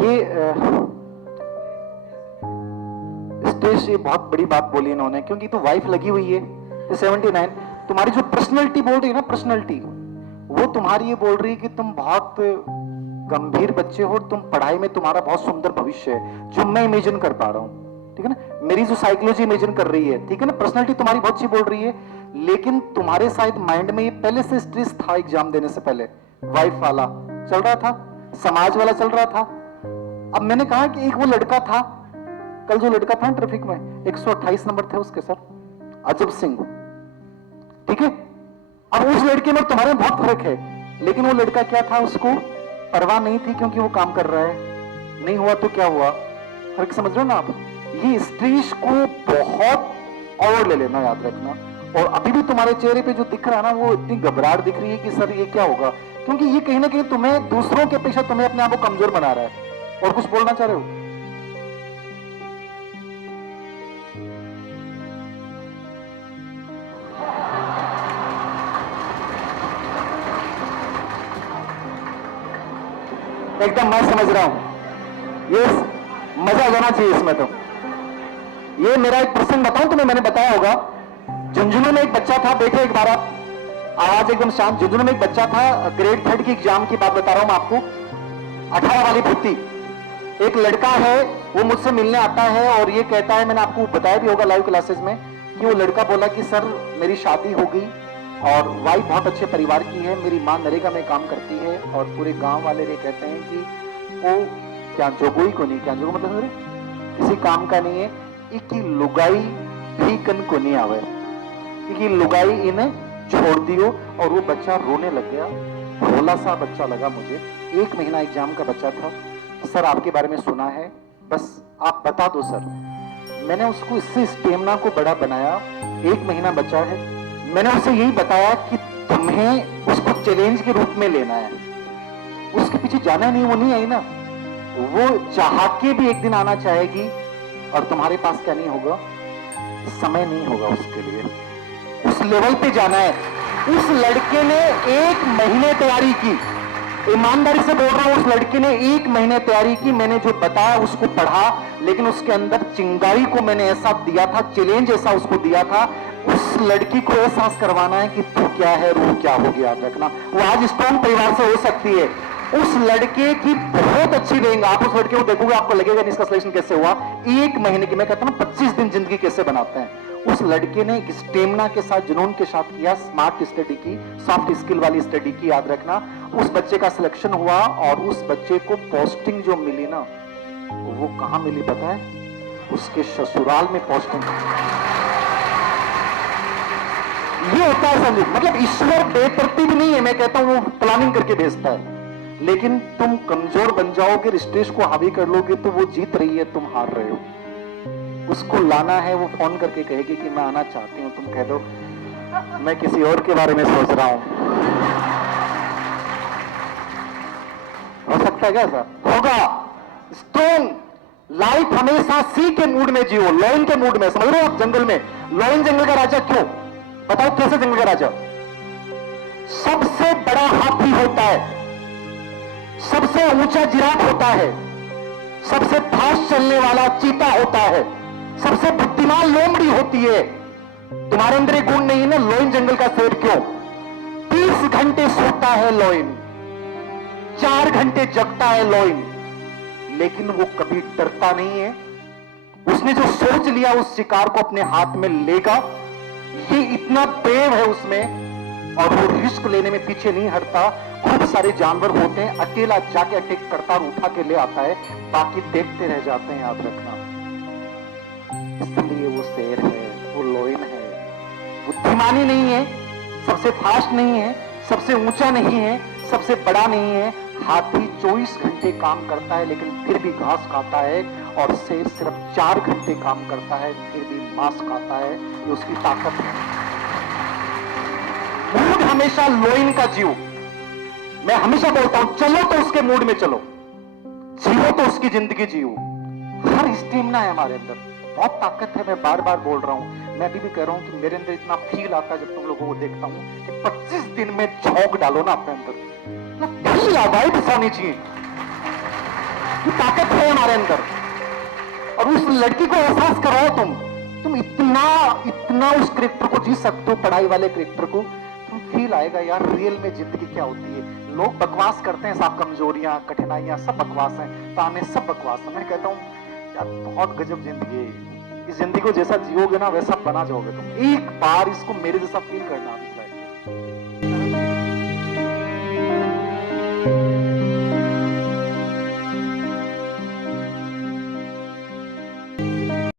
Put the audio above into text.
ये स्टेज, ये बहुत बड़ी बात बोली इन्होंने, क्योंकि तो वाइफ लगी हुई है 79। तुम्हारी जो पर्सनैलिटी बोल रही है ना, पर्सनैलिटी, वो तुम्हारी ये बोल रही है कि तुम बहुत गंभीर बच्चे हो, तुम पढ़ाई में तुम्हारा बहुत सुंदर भविष्य है, जो मैं इमेजिन कर पा रहा हूं, ठीक है ना। मेरी जो साइकोलॉजी इमेजिन कर रही है, ठीक है ना, पर्सनैलिटी तुम्हारी बहुत अच्छी बोल रही है, लेकिन तुम्हारे शायद माइंड में ये पहले से स्ट्रेस था, एग्जाम देने से पहले वाइफ वाला चल रहा था, समाज वाला चल रहा था। अब मैंने कहा कि एक वो लड़का था, कल जो लड़का था ट्रैफिक में 128 नंबर थे उसके सर, अजब सिंह, ठीक है। अब उस लड़के में तुम्हारे में बहुत फर्क है, लेकिन वो लड़का क्या था, उसको परवाह नहीं थी, क्योंकि वो काम कर रहा है, नहीं हुआ तो क्या हुआ, फर्क समझ रहे हो ना आप। ये स्ट्रेस को बहुत और ले लेना, याद रखना। और अभी भी तुम्हारे चेहरे पे जो दिख रहा है ना, वो इतनी घबराहट दिख रही है कि सर ये क्या होगा, क्योंकि ये कहीं ना कहीं तुम्हें दूसरों की अपेक्षा तुम्हें अपने आप को कमजोर बना रहा है। और कुछ बोलना चाह रहे हो? एकदम मैं समझ रहा हूं, ये मजा जाना चाहिए इसमें। तो ये मेरा एक प्रसंग बताऊं तुम्हें, मैंने बताया होगा, झुंझुनू में एक बच्चा था, बैठे एक बार आप, आवाज एकदम शांत। झुंझुनू में एक बच्चा था, ग्रेड 3 की एग्जाम की बात बता रहा हूं मैं आपको, 18 वाली भर्ती। एक लड़का है, वो मुझसे मिलने आता है और ये कहता है, मैंने आपको बताया भी होगा लाइव क्लासेस में, कि वो लड़का बोला कि सर मेरी शादी हो गई और वाइफ बहुत अच्छे परिवार की है, मेरी माँ नरेगा में काम करती है, और पूरे गांव वाले ये कहते हैं कि वो क्या जोगोई को नहीं, क्या जोगो मतलब किसी काम का नहीं है, एक लुगाई भी कन को नहीं आवे, कि लुगाई इन्हें छोड़ दियो। और वो बच्चा रोने लग गया, भोला सा बच्चा लगा मुझे, 1 महीना एग्जाम का बच्चा था। सर आपके बारे में सुना है, बस आप बता दो सर। मैंने उसको इससे स्टेमिना को बड़ा बनाया, 1 महीना बचा है, मैंने उसे यही बताया कि तुम्हें उसको चैलेंज के रूप में लेना है, उसके पीछे जाना नहीं, वो नहीं आई ना, वो चाह के भी एक दिन आना चाहेगी, और तुम्हारे पास क्या नहीं होगा, समय नहीं होगा उसके लिए, उस लेवल पे जाना है। उस लड़के ने 1 महीने तैयारी की, ईमानदारी से बोल रहा हूं, उस लड़के ने 1 महीने तैयारी की, मैंने जो बताया उसको पढ़ा, लेकिन उसके अंदर चिंगारी को मैंने ऐसा दिया था, चैलेंज ऐसा उसको दिया था, उस लड़की को एहसास करवाना है कि तू क्या है, रू क्या हो गया, रखना। वो आज स्ट्रॉन्ग परिवार से हो सकती है, उस लड़के की बहुत अच्छी रहेंगे आप, उस लड़के को देखोगे आपको लगेगा इसका सिलेक्शन कैसे हुआ, 1 महीने की, मैं कहता हूं 25 दिन जिंदगी कैसे बनाते हैं। उस लड़के ने एक स्टेमिना के साथ, जुनून के साथ किया, स्मार्ट स्टडी की, सॉफ्ट स्किल वाली स्टडी की, याद रखना। उस बच्चे का सिलेक्शन हुआ, और उस बच्चे को पोस्टिंग जो मिली ना, वो कहां मिली पता है? उसके ससुराल में पोस्टिंग। ये होता है संजीव, मतलब ईश्वर बेतरतीब नहीं है, मैं कहता हूं वो प्लानिंग करके भेजता है, लेकिन तुम कमजोर बन जाओगे, स्टेज को हावी कर लोगे, तो वो जीत रही है, तुम हार रहे हो। उसको लाना है, वो फोन करके कहेगी कि मैं आना चाहती हूं, तुम कह दो मैं किसी और के बारे में सोच रहा हूं। हो सकता है क्या ऐसा? होगा। स्ट्रॉन्ग लाइफ हमेशा सी के मूड में जियो, लॉयन के मूड में, समझ रहे हो आप? जंगल में लॉयन जंगल का राजा क्यों? बताओ कैसे जंगल का राजा? सबसे बड़ा हाथी होता है, सबसे ऊंचा जिराफ होता है, सबसे फास्ट चलने वाला चीता होता है, सबसे बुद्धिमान लोमड़ी होती है। तुम्हारे अंदर एक गुण नहीं है ना, लॉयन जंगल का शेर क्यों? 30 घंटे सोता है लॉयन, 4 घंटे जगता है लॉयन, लेकिन वो कभी डरता नहीं है। उसने जो सोच लिया उस शिकार को अपने हाथ में लेगा, ये इतना प्रेम है उसमें, और वो रिस्क लेने में पीछे नहीं हटता। खूब सारे जानवर होते हैं, अकेला जाके अटैक करता और उठा के ले आता है, बाकी देखते रह जाते हैं, याद रखना। इसलिए वो शेर है, वो लॉयन है, बुद्धिमानी नहीं है, सबसे फास्ट नहीं है, सबसे ऊंचा नहीं है, सबसे बड़ा नहीं है। हाथी 24 घंटे काम करता है, लेकिन फिर भी घास खाता है, और शेर सिर्फ 4 घंटे काम करता है, फिर भी मांस खाता है। ये उसकी ताकत है। मूड हमेशा लॉयन का जियो। मैं हमेशा बोलता हूं, चलो तो उसके मूड में चलो, जियो तो उसकी जिंदगी जियो। हर स्टेमिना है हमारे अंदर, बहुत ताकत है। मैं बार बार बोल रहा हूं, मैं अभी भी कह रहा हूं कि मेरे अंदर इतना फील आता है जब तुम लोगों को देखता हूं कि 25 दिन में झोंक डालो ना अपने अंदर, फील आ, वाइब्स आनी चाहिए। की ताकत है हमारे अंदर। और उस लड़की को एहसास कराओ तुम इतना इतना उस कैरेक्टर को जी सकते हो, पढ़ाई वाले कैरेक्टर को। तुम फील आएगा यार रियल में जिंदगी क्या होती है। लोग बकवास करते हैं, सब कमजोरियां कठिनाइयां सब बकवास हैं, ताने सब बकवास है। मैं कहता हूँ यार बहुत गजब जिंदगी है। इस जिंदगी को जैसा जियोगे ना वैसा बना जाओगे तुम। एक बार इसको मेरे जैसा फील करना।